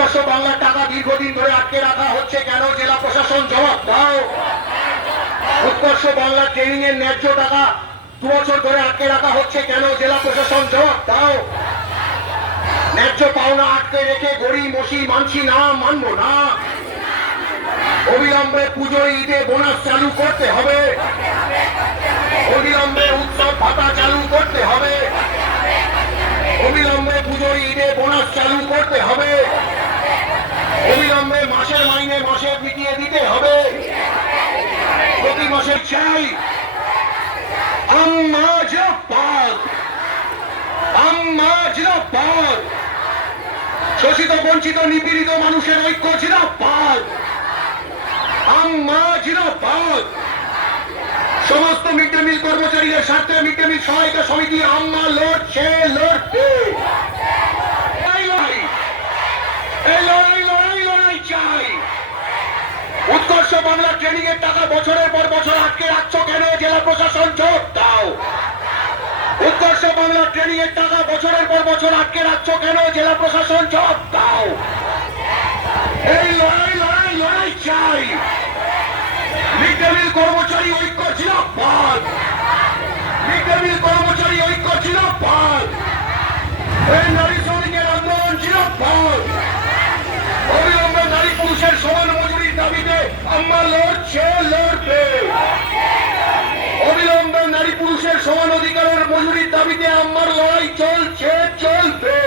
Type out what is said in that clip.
উৎকর্ষ বাংলার টাকা দীর্ঘদিন ধরে আটকে রাখা হচ্ছে। কেন? জেলা প্রশাসন জবাব দাও। উৎকর্ষ বাংলার ট্রেনিং এর ন্যায্য টাকা দু বছর ধরে আটকে রাখা হচ্ছে। কেন? জেলা প্রশাসন জবাব দাও। ন্যায্য পাওনা আটকে রেখে গড়ি, মসি, মানছি না, মানবো না। অবিলম্বে পুজো ঈদে বোনাস চালু করতে হবে অবিলম্বে উৎসব ভাতা চালু করতে হবে অবিলম্বে পুজো ঈদে বোনাস চালু করতে হবে অবিলম্বে মাসের মাইনে মাসে পিটিয়ে দিতে হবে। প্রতি মাসে চাই শোষিত, বঞ্চিত, নিপীড়িত মানুষের ঐক্য জিরাপাদ আম্মা জিরাপাদ সমস্ত মিড ডে মিল কর্মচারীদের স্বার্থে মিড ডে মিল সহায়তা সমিতি আম্মা লড়ছে লড়বে এই লড়াই এই লড়াই লড়াই লড়াই চাই উৎকর্ষ বাংলা ট্রেনিং এর টাকা বছরের পর বছর আটকে রাখছো কেন? জেলা প্রশাসন, জোর দাও। উৎকর্ষ বাংলা ট্রেনিং এর টাকা বছরের পর বছর আটকে রাখছো কেন? জেলা প্রশাসন জবাব দাও। এই লড়াই লড়াই লড়াই চাই। মিড কর্মচারী ঐক্য জিরাপাদ মিড ডে মিল কর্মচারী ঐক্য জিরাপাদ এই নারী শ্রমিকের আন্দোলন জিরাপাদ অবিলম্বে নারী পুরুষের সমান মজুরির দাবিতে আমরা লড়ছে লড়বে অবিলম্বে নারী পুরুষের সমান অধিকারের মজুরির দাবিতে আমার লড়াই চলছে, চলবে।